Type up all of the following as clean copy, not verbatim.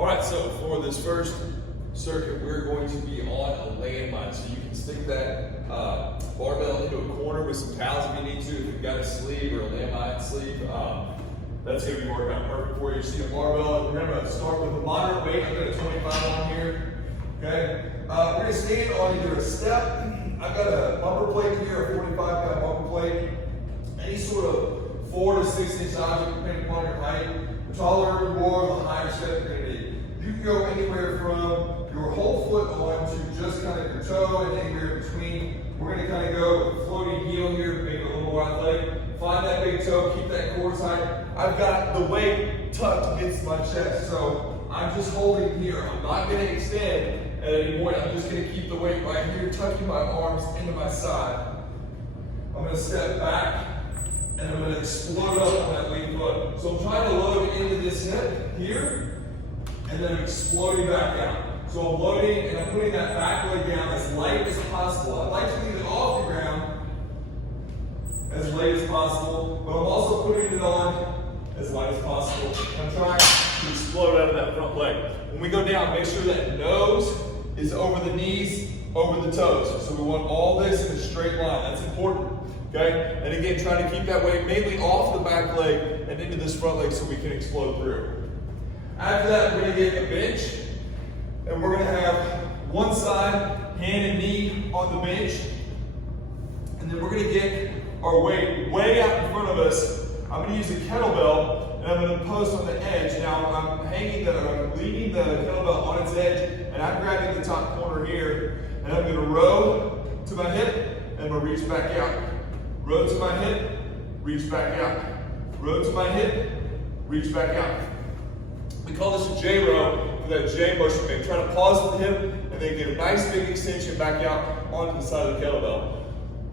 All right, so for this first circuit, we're going to be on a landmine. So you can stick that barbell into a corner with some towels if you need to. If you've got a sleeve or a landmine sleeve, that's going to be working out perfect for you. You see a barbell, and we're going to start with a moderate weight. I've got a 25 on here. Okay, we're going to stand on either a step. I've got a bumper plate here, a 45-pound bumper plate. Any sort of 4 to 6 inch object, depending upon your height. The taller you are, the higher step you're going to need. You can go anywhere from your whole foot on to just kind of your toe and anywhere in between. We're going to kind of go with a floating heel here to make it a little more athletic. Find that big toe, keep that core tight. I've got the weight tucked against my chest, so I'm just holding here. I'm not going to extend at any point. I'm just going to keep the weight right here, tucking my arms into my side. I'm going to step back, and I'm going to explode up on that lead foot. So I'm trying to load into this hip here, and then I'm exploding back out. So I'm loading, and I'm putting that back leg down as light as possible. I like to leave it off the ground as light as possible, but I'm also putting it on as light as possible. I'm trying to explode out of that front leg. When we go down, make sure that nose is over the knees, over the toes. So we want all this in a straight line. That's important. Okay? And again, try to keep that weight mainly off the back leg and into this front leg so we can explode through. After that, we're going to get a bench. And we're going to have one side, hand and knee on the bench. And then we're going to get our weight way out in front of us. I'm going to use a kettlebell, and I'm going to post on the edge. Now, I'm leaning the kettlebell on its edge, and I'm grabbing the top corner here. And I'm going to row to my hip, and I'm going to reach back out. Row to my hip, reach back out. Row to my hip, reach back out. We call this a J row for that J motion. Maybe try to pause at the hip and then get a nice big extension back out onto the side of the kettlebell.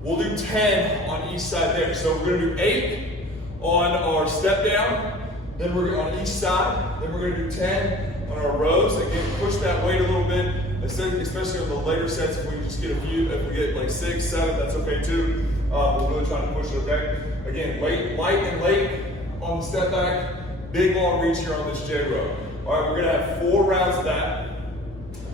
We'll do 10 on each side there. So we're going to do 8 on our step down, then we're on each side, then we're going to do 10 on our rows. Again, push that weight a little bit, especially on the later sets. If we just get a few, if we get like 6, 7, that's okay too. We're really trying to push it, okay? Again, light and late on the step back, big long reach here on this J row. All right, we're going to have 4 rounds of that.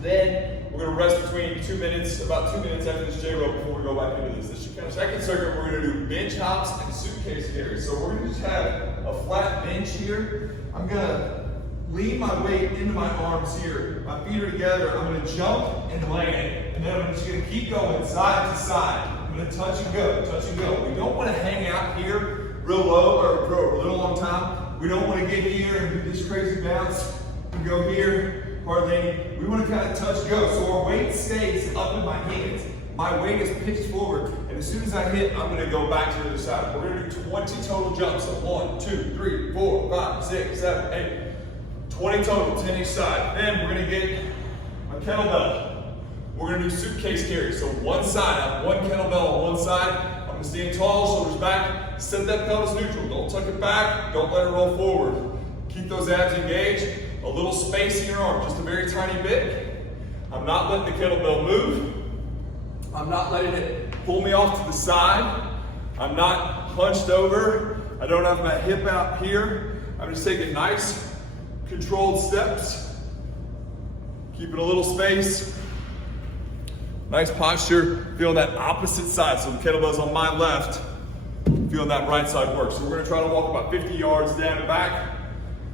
Then we're going to rest between 2 minutes, about 2 minutes after this J row before we go back into this. Second circuit, we're going to do bench hops and suitcase carries. So we're going to just have a flat bench here. I'm going to lean my weight into my arms here. My feet are together. I'm going to jump and land. And then I'm just going to keep going side to side. I'm going to touch and go, touch and go. We don't want to hang out here real low or for a little long time. We don't want to get here and do this crazy bounce and go here, hardly any. We want to kind of touch go. So our weight stays up in my hands. My weight is pitched forward, and as soon as I hit, I'm going to go back to the other side. We're going to do 20 total jumps. So 1, 2, 3, 4, 5, 6, 7, 8. 20 total, 10 each side. Then we're going to get a kettlebell. We're going to do suitcase carries. So one side, I have one kettlebell on one side. I'm going to stand tall, shoulders back. Set that pelvis neutral. Don't tuck it back. Don't let it roll forward. Keep those abs engaged. A little space in your arm, just a very tiny bit. I'm not letting the kettlebell move. I'm not letting it pull me off to the side. I'm not hunched over. I don't have my hip out here. I'm just taking nice, controlled steps. Keeping a little space. Nice posture. Feeling that opposite side. So the kettlebell's on my left. Feeling that right side work. So we're gonna try to walk about 50 yards down and back,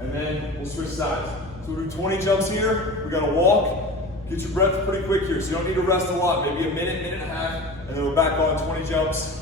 and then we'll switch sides. So we'll do 20 jumps here. We're gonna walk. Get your breath pretty quick here, so you don't need to rest a lot, maybe a minute, minute and a half, and then we're back on 20 jumps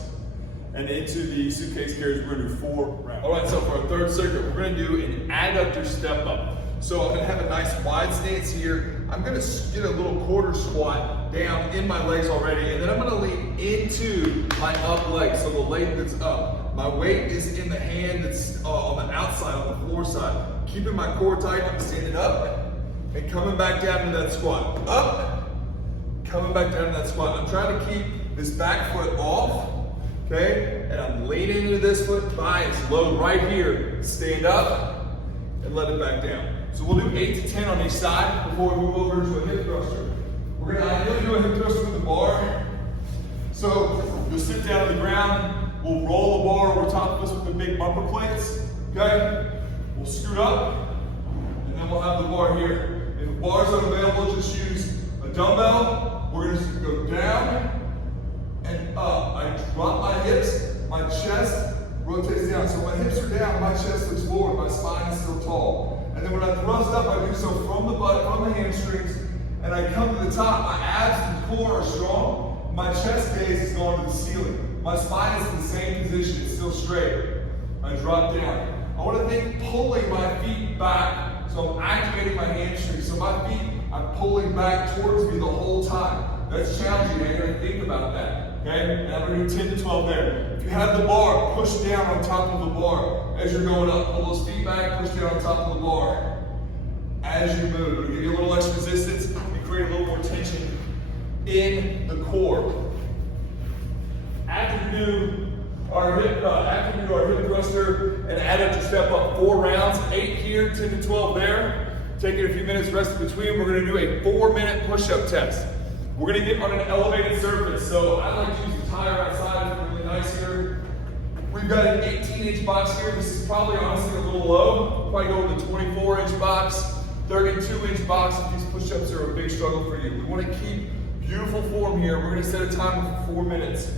and into the suitcase carries. We're gonna do 4 rounds. All right, so for our third circuit, we're gonna do an adductor step up. So I'm gonna have a nice wide stance here. I'm gonna get a little quarter squat down in my legs already, and then I'm gonna lean into my up leg, so the leg that's up. My weight is in the hand that's on the outside, on the floor side. Keeping my core tight, I'm standing up. And coming back down to that squat. Up, coming back down to that squat. I'm trying to keep this back foot off, okay? And I'm leaning into this foot, bias, low right here. Stand up and let it back down. So we'll do 8 to 10 on each side before we move over to a hip thruster. We're gonna ideally do a hip thruster with the bar. So you'll sit down on the ground, we'll roll the bar over top of us with the big bumper plates, okay? We'll scoot up, and and then we'll have the bar here. If the bar's unavailable, just use a dumbbell. We're gonna just go down and up. I drop my hips, my chest rotates down. So when my hips are down, my chest looks forward, my spine is still tall. And then when I thrust up, I do so from the butt, from the hamstrings, and I come to the top. My abs and core are strong. My chest gaze is going to the ceiling. My spine is in the same position, it's still straight. I drop down. I want to think pulling my feet back. So I'm activating my hamstrings. So my feet, I'm pulling back towards me the whole time. That's challenging. You're going to think about that. Okay? And I'm going to do 10 to 12 there. If you have the bar, push down on top of the bar. As you're going up, pull those feet back, push down on top of the bar. As you move, it'll give you a little extra resistance and create a little more tension in the core. After we do our hip thruster and adductor step up, 4 rounds, 8 here, 10 to 12 there. Taking a few minutes rest in between, we're going to do a 4-minute push-up test. We're going to get on an elevated surface, so I like to use the tire outside. It's really nice here. We've got an 18-inch box here. This is probably honestly a little low. Probably go with a 24-inch box, 32-inch box if these push-ups are a big struggle for you. We want to keep beautiful form here. We're going to set a timer for 4 minutes.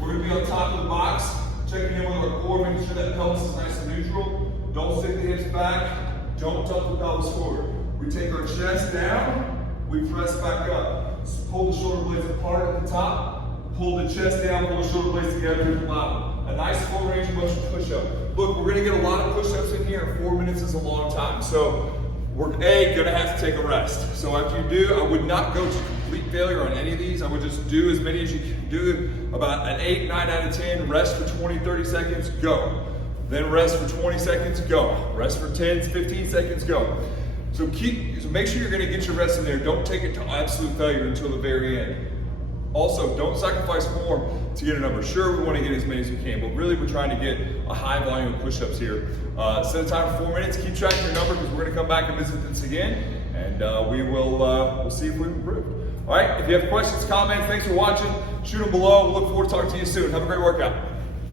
We're going to be on top of the box, checking in with our core, making sure that pelvis is nice and neutral. Don't stick the hips back. Don't dump the pelvis forward. We take our chest down. We press back up. Pull the shoulder blades apart at the top. Pull the chest down. Pull the shoulder blades together at the bottom. A nice full range of motion push-up. Look, we're going to get a lot of push-ups in here. 4 minutes is a long time. So we're going to have to take a rest. So after you do, I would not go to complete failure on any of these. I would just do as many as you can do. About an 8, 9 out of 10. Rest for 20, 30 seconds. Go. Then rest for 20 seconds. Go. Rest for 10, 15 seconds. Go. So make sure you're going to get your rest in there. Don't take it to absolute failure until the very end. Also, don't sacrifice form to get a number. Sure, we want to get as many as we can, but really we're trying to get a high volume of push-ups here. Set a time for 4 minutes. Keep track of your number because we're going to come back and visit this again, and we'll see if we've improved. All right. If you have questions, comments, thanks for watching. Shoot them below. We look forward to talking to you soon. Have a great workout.